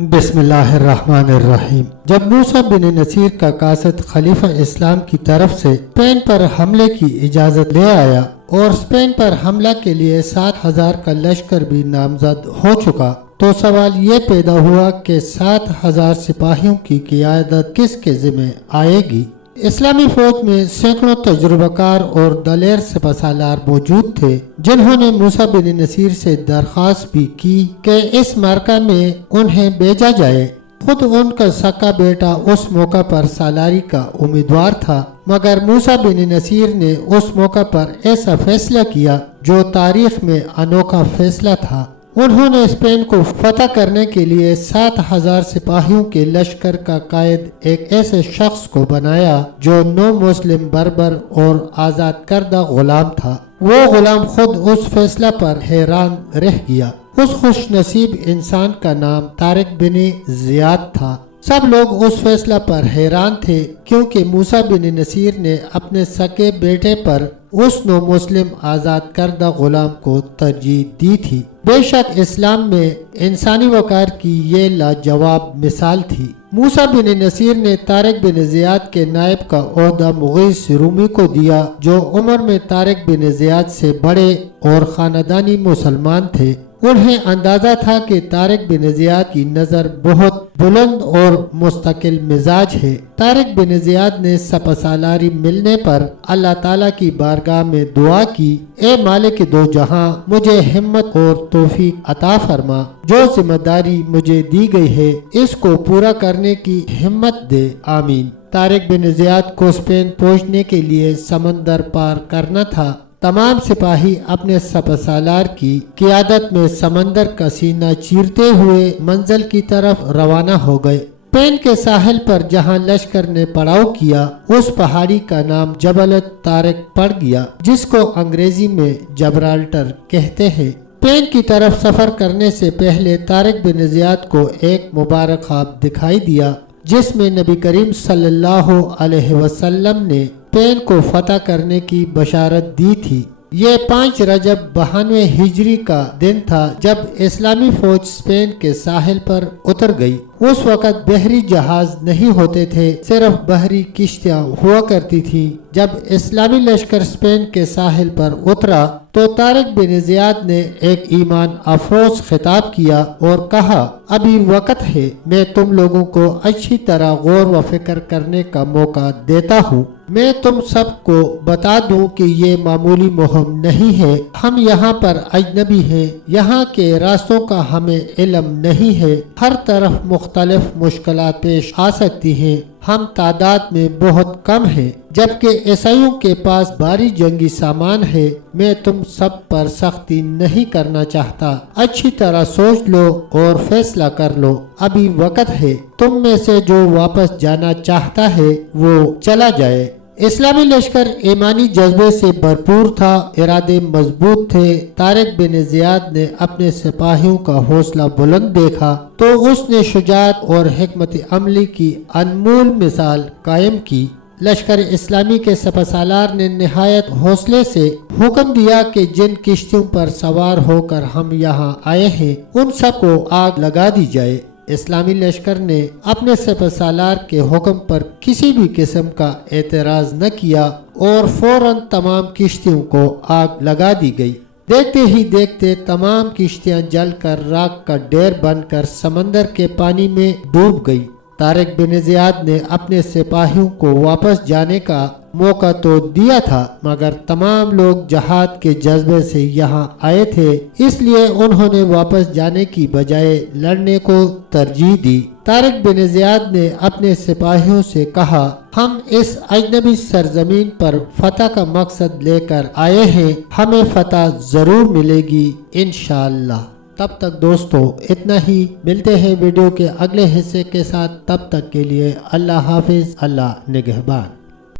بسم اللہ الرحمن الرحیم۔ جب موسیٰ بن نصیر کا قاصد خلیفہ اسلام کی طرف سے اسپین پر حملے کی اجازت لے آیا اور اسپین پر حملہ کے لیے 7,000 کا لشکر بھی نامزد ہو چکا تو سوال یہ پیدا ہوا کہ 7,000 سپاہیوں کی قیادت کس کے ذمہ آئے گی؟ اسلامی فوج میں سینکڑوں تجربہ کار اور دلیر سپہ سالار موجود تھے جنہوں نے موسیٰ بن نصیر سے درخواست بھی کی کہ اس معرکہ میں انہیں بھیجا جائے۔ خود ان کا سکا بیٹا اس موقع پر سالاری کا امیدوار تھا، مگر موسیٰ بن نصیر نے اس موقع پر ایسا فیصلہ کیا جو تاریخ میں انوکھا فیصلہ تھا۔ انہوں نے اسپین کو فتح کرنے کے لیے 7,000 سپاہیوں کے لشکر کا قائد ایک ایسے شخص کو بنایا جو نو مسلم بربر اور آزاد کردہ غلام تھا۔ وہ غلام خود اس فیصلہ پر حیران رہ گیا۔ اس خوش نصیب انسان کا نام طارق بن زیاد تھا۔ سب لوگ اس فیصلہ پر حیران تھے کیونکہ موسیٰ بن نصیر نے اپنے سکے بیٹے پر اس نو مسلم آزاد کردہ غلام کو ترجیح دی تھی۔ بے شک اسلام میں انسانی وقار کی یہ لاجواب مثال تھی۔ موسیٰ بن نصیر نے طارق بن زیاد کے نائب کا عہدہ مغیث رومی کو دیا جو عمر میں طارق بن زیاد سے بڑے اور خاندانی مسلمان تھے۔ انہیں اندازہ تھا کہ طارق بن زیاد کی نظر بہت بلند اور مستقل مزاج ہے۔ طارق بن زیاد نے سپہ سالاری ملنے پر اللہ تعالیٰ کی بارگاہ میں دعا کی، اے مالک دو جہاں، مجھے ہمت اور توفیق عطا فرما۔ جو ذمہ داری مجھے دی گئی ہے اس کو پورا کرنے کی ہمت دے، آمین۔ طارق بن زیاد کو اسپین پہنچنے کے لیے سمندر پار کرنا تھا۔ تمام سپاہی اپنے سپہ سالار کی قیادت میں سمندر کا سینہ چیرتے ہوئے منزل کی طرف روانہ ہو گئے۔ اسپین کے ساحل پر جہاں لشکر نے پڑاؤ کیا اس پہاڑی کا نام جبل طارق پڑ گیا جس کو انگریزی میں جبرالٹر کہتے ہیں۔ اسپین کی طرف سفر کرنے سے پہلے طارق بن زیاد کو ایک مبارک خواب دکھائی دیا جس میں نبی کریم صلی اللہ علیہ وسلم نے اسپین کو فتح کرنے کی بشارت دی تھی۔ یہ 5 رجب 92 ہجری کا دن تھا جب اسلامی فوج اسپین کے ساحل پر اتر گئی۔ اس وقت بحری جہاز نہیں ہوتے تھے، صرف بحری کشتیاں ہوا کرتی تھیں۔ جب اسلامی لشکر اسپین کے ساحل پر اترا تو طارق بن زیاد نے ایک ایمان افروز خطاب کیا اور کہا، ابھی وقت ہے، میں تم لوگوں کو اچھی طرح غور و فکر کرنے کا موقع دیتا ہوں۔ میں تم سب کو بتا دوں کہ یہ معمولی مہم نہیں ہے۔ ہم یہاں پر اجنبی ہیں، یہاں کے راستوں کا ہمیں علم نہیں ہے، ہر طرف مختلف مشکلات پیش آ سکتی ہیں۔ ہم تعداد میں بہت کم ہیں جبکہ عیسائیوں کے پاس بھاری جنگی سامان ہے۔ میں تم سب پر سختی نہیں کرنا چاہتا، اچھی طرح سوچ لو اور فیصلہ کر لو، ابھی وقت ہے۔ تم میں سے جو واپس جانا چاہتا ہے وہ چلا جائے۔ اسلامی لشکر ایمانی جذبے سے بھرپور تھا، ارادے مضبوط تھے۔ طارق بن زیاد نے اپنے سپاہیوں کا حوصلہ بلند دیکھا تو اس نے شجاعت اور حکمت عملی کی انمول مثال قائم کی۔ لشکر اسلامی کے سپہ سالار نے نہایت حوصلے سے حکم دیا کہ جن کشتیوں پر سوار ہو کر ہم یہاں آئے ہیں ان سب کو آگ لگا دی جائے۔ اسلامی لشکر نے اپنے سپہ سالار کے حکم پر کسی بھی قسم کا اعتراض نہ کیا اور فوراً تمام کشتیوں کو آگ لگا دی گئی۔ دیکھتے ہی دیکھتے تمام کشتیاں جل کر راکھ کا ڈھیر بن کر سمندر کے پانی میں ڈوب گئی۔ طارق بن زیاد نے اپنے سپاہیوں کو واپس جانے کا موقع تو دیا تھا مگر تمام لوگ جہاد کے جذبے سے یہاں آئے تھے، اس لیے انہوں نے واپس جانے کی بجائے لڑنے کو ترجیح دی۔ طارق بن زیاد نے اپنے سپاہیوں سے کہا، ہم اس اجنبی سرزمین پر فتح کا مقصد لے کر آئے ہیں، ہمیں فتح ضرور ملے گی انشاءاللہ۔ تب تک دوستو اتنا ہی، ملتے ہیں ویڈیو کے اگلے حصے کے ساتھ، تب تک کے لیے اللہ حافظ، اللہ نگہبان۔